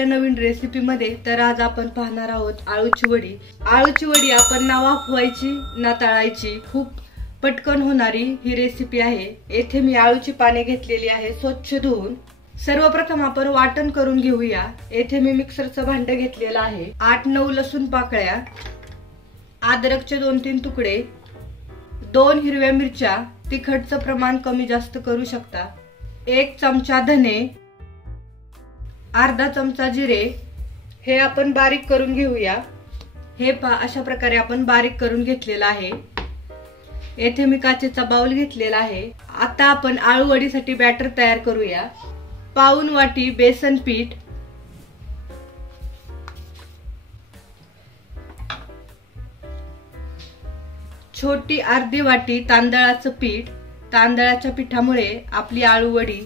आपल्या नवीन रेसिपीमध्ये। तर आज आपण पाहणार आहोत आळूची वडी। आळूची वडी आपण ना वाफवायची ना तळायची, खूप पटकन होणारी ही रेसिपी आहे। येथे मी आळूची पाने घेतलेली आहे स्वच्छ धुवून। सर्वप्रथम आपण वाटण करून घेऊया। येथे मी मिक्सरचं भांड घेतलेलं आहे। 8-9 लसूण पाकळ्या, अद्रकचे 2-3 तुकडे, 2 हिरव्या मिरच्या, तिखटचं प्रमाण कमी जास्त करू शकता, 1 चमचा धने, अर्धा चमचा जिरे, हे आपण बारीक करून घेऊया। हे पहा अशा प्रकारे आपण बारीक करून घेतलेला आहे। येथे मी काचेचा बाउल घेतलेला आहे। आता आपण आळू वडीसाठी बॅटर तयार करूया। पाऊण वाटी बेसन पीठ, छोटी अर्धी वाटी तांदळाचं पीठ। तांदळाच्या पिठामुळे आपली आळू वडी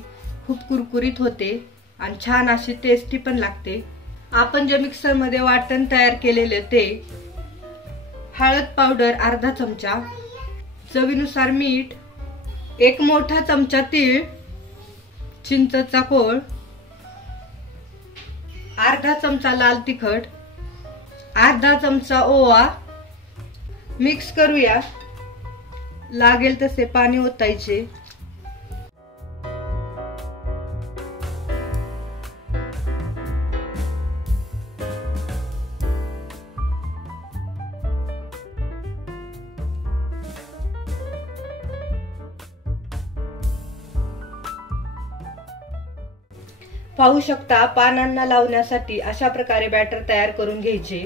खूप कुरकुरीत होते आणि छान अशी टेस्टी पण लागते। आपण जे मिक्सर मध्ये वाटण तयार केलेले ते, हळद पावडर अर्धा चमचा, चवीनुसार मीठ, 1 मोठा चमचा तीळ, चिंचचा कोळ, अर्धा चमचा लाल तिखट, अर्धा चमचा ओवा। मिक्स करूया। लागेल तसे पाणी ओतायचे। पाहू शकता पानांना लावण्यासाठी अशा प्रकारे बॅटर तयार करून घ्यायचे।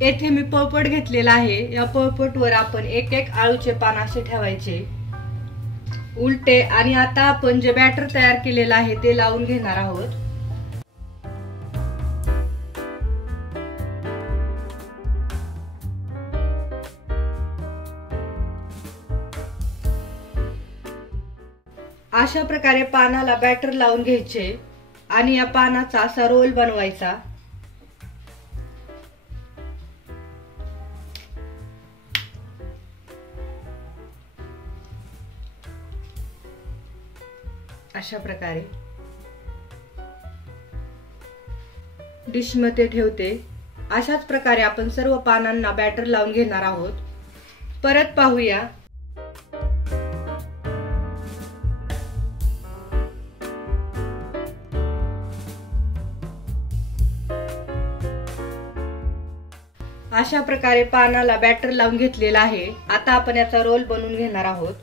येथे मी पोळपट घेतलेला आहे। या पोळपटवर आपण एक आळूचे पान असे ठेवायचे उलटे, आणि आता आपण जे बॅटर तयार केलेलं आहे ते लावून घेणार आहोत। अशा प्रकारे पानाला बॅटर लावून घ्यायचे आणि या पानाचा असा रोल बनवायचा। अशा प्रकारे डिश मध्ये ठेवते। अशाच प्रकारे आपण सर्व पानांना बॅटर लावून घेणार आहोत। परत पाहूया। अशा प्रकारे पानाला बॅटर लावून घेतलेला आहे। आता आपण याचा रोल बनवून घेणार आहोत।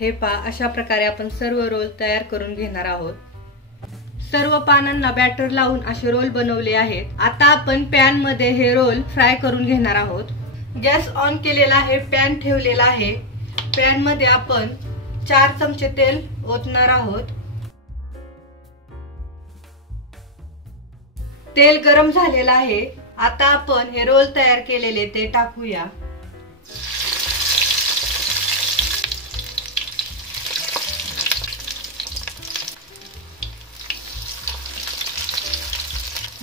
हे पहा अशा प्रकारे आपण सर्व रोल तयार करून घेणार आहोत। सर्व पानांना बॅटर लावून असे रोल बनवले आहेत। आता आपण पॅन मध्ये हे रोल फ्राय करून घेणार आहोत। गॅस ऑन केलेला आहे, पॅन ठेवलेला आहे। पॅन मध्ये आपण 4 चमचे तेल ओतणार आहोत। तेल गरम झालेलं आहे। आता आपण हे रोल तयार केलेले ते टाकूया।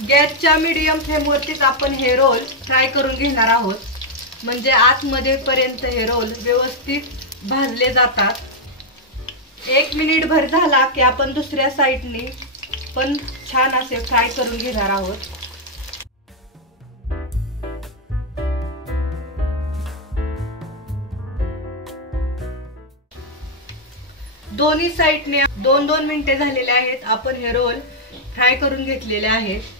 गॅसच्या मीडियम फ्लेम वरतीच आपण हे रोल फ्राय करून घेणार आहोत, म्हणजे आतमध्ये पर्यंत हे रोल व्यवस्थित भाजले जातात। 1 मिनिट भर झाला की आपण दुसऱ्या साइडने पण छान असे फ्राय करून घेणार आहोत। दोन्ही साइडने 2-2 मिनिटे झालेले आहेत। आपण हे रोल फ्राय करून घेतलेले आहेत।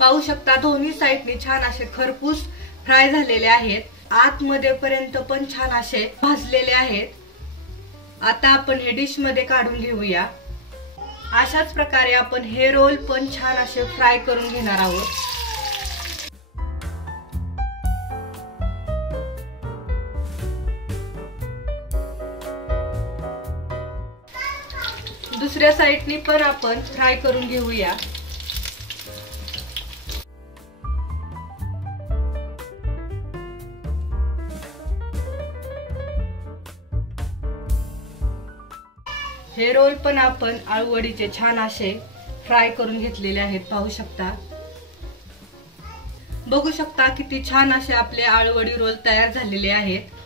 पाहू शकता दोन्ही साइडने छान असे खरपूस फ्राय झालेले आहेत। आतमध्ये पर्यंत पण छान असे भाजलेले आहेत। आता आपण हे डिश मध्ये काढून घेऊया। अशाच प्रकारे आपण हे रोल पण छान असे फ्राय करून घेणार आहोत। दुसऱ्या साइडनी पण आपण फ्राय करून घेऊया। हे रोल पण आपण आळूवडीचे छान असे फ्राय करून घेतलेले आहेत, पाहू शकता। बघू शकता किती छान असे आपले आळूवडी रोल तयार झालेले आहेत।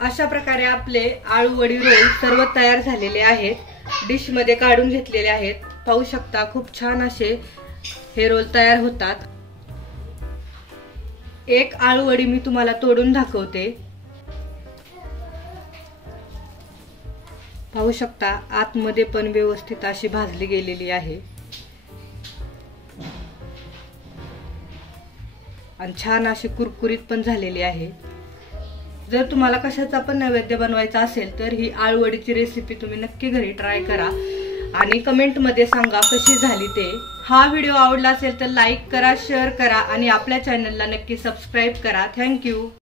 अशा प्रकारे आपले आळूवडी रोल सर्व तयार झालेले आहेत। डिश मध्ये काढून घेतलेले आहेत, पाहू शकता खूप छान असे हे रोल तयार होतात। एक आळूवडी मी तुम्हाला तोडून दाखवते, पाहू शकता आतमध्ये पण व्यवस्थित अशी भाजली गेलेली आहे आणि छान अशी कुरकुरीत पण झालेली आहे। जर तुम्हाला कशाचा पण नैवेद्य बनवायचा असेल तर ही आळूवडीची रेसिपी तुम्ही नक्की घरी ट्राय करा आणि कमेंट मध्ये सांगा कशी झाली ते। हा व्हिडिओ आवडला असेल तर लाईक करा, शेअर करा आणि आपल्या चॅनलला नक्की सबस्क्राईब करा। थँक्यू।